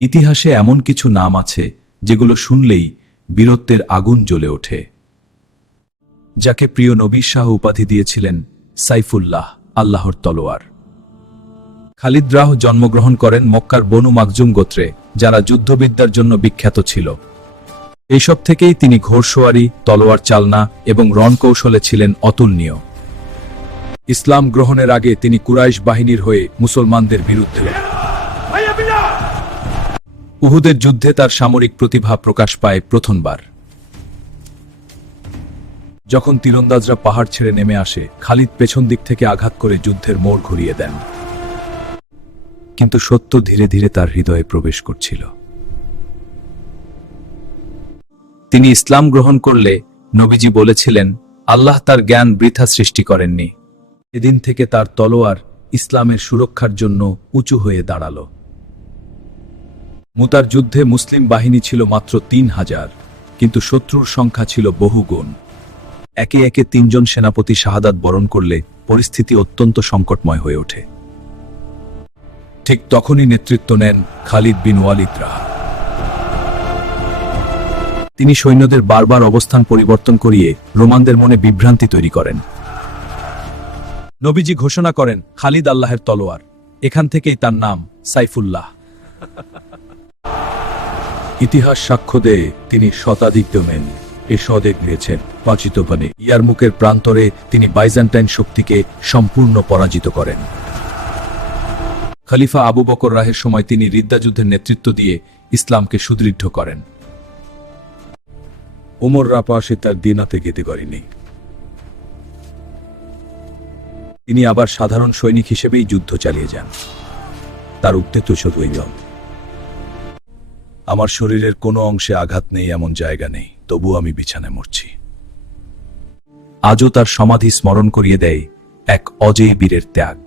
ইতিহাসে এমন কিছু নাম আছে যেগুলো শুনলেই বীরত্বের আগুন জ্বলে ওঠে। যাকে প্রিয় নবী শাহ উপাধি দিয়েছিলেন সাইফুল্লাহ, আল্লাহর তলোয়ার। খালিদ রাহ জন্মগ্রহণ করেন মক্কার বনু মাকজুম গোত্রে, যারা যুদ্ধবিদ্যার জন্য বিখ্যাত ছিল। এইসব থেকেই তিনি ঘোড়সওয়ারি, তলোয়ার চালনা এবং রণকৌশলে ছিলেন অতুলনীয়। ইসলাম গ্রহণের আগে তিনি কুরাইশ বাহিনীর হয়ে মুসলমানদের বিরুদ্ধে উহুদের যুদ্ধে তার সামরিক প্রতিভা প্রকাশ পায় প্রথমবার। যখন তীরন্দাজরা পাহাড় ছেড়ে নেমে আসে, খালিদ পেছন দিক থেকে আঘাত করে যুদ্ধের মোড় ঘুরিয়ে দেন। কিন্তু সত্য ধীরে ধীরে তার হৃদয়ে প্রবেশ করছিল। তিনি ইসলাম গ্রহণ করলে নবীজি বলেছিলেন, আল্লাহ তার জ্ঞান বৃথা সৃষ্টি করেননি। এদিন থেকে তার তলোয়ার ইসলামের সুরক্ষার জন্য উঁচু হয়ে দাঁড়াল। মুতার যুদ্ধে মুসলিম বাহিনী ছিল মাত্র 3000, কিন্তু শত্রুর সংখ্যা ছিল বহুগুণ। একে একে 3 জন সেনাপতি শাহাদাত বরণ করলে পরিস্থিতি অত্যন্ত সংকটময় হয়ে ওঠে। ঠিক তখনই নেতৃত্ব নেন খালিদ বিন ওয়ালিদ রাহ। তিনি সৈন্যদের বারবার অবস্থান পরিবর্তন করিয়ে রোমানদের মনে বিভ্রান্তি তৈরি করেন। নবীজি ঘোষণা করেন, খালিদ আল্লাহের তলোয়ার। এখান থেকেই তার নাম সাইফুল্লাহ। ইতিহাস সাক্ষ্য দেয় তিনি শতাধিক ডোমেন এ গিয়েছেন পাচিতপানে। ইয়ারমুকের প্রান্তরে তিনি বাইজেন্টাইন শক্তিকে সম্পূর্ণ পরাজিত করেন। খলিফা আবু বকর রাহের সময় তিনি রিদ্দা যুদ্ধের নেতৃত্ব দিয়ে ইসলামকে সুদৃঢ় করেন। উমর রাপাশে তার দিনাতে গেতে করেনি। তিনি আবার সাধারণ সৈনিক হিসেবেই যুদ্ধ চালিয়ে যান। তার উক্তে তো শুধুই জল। আমার শরীরের কোনো অংশে আঘাত নেই এমন জায়গা নেই, তবু আমি বিছানায় মরছি। আজও তার সমাধি স্মরণ করিয়ে দেয় এক অজেয় বীরের ত্যাগ।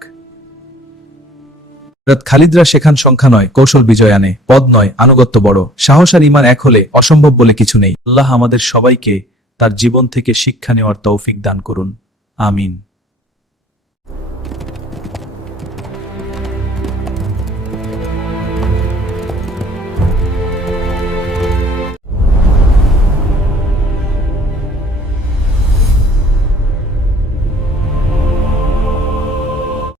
খালিদরা শেখান সংখ্যা নয়, কৌশল বিজয় আনে। পদ নয়, আনুগত্য বড়। সাহস আর ঈমান এক হলে অসম্ভব বলে কিছু নেই। আল্লাহ আমাদের সবাইকে তার জীবন থেকে শিক্ষা নেওয়ার তৌফিক দান করুন। আমিন।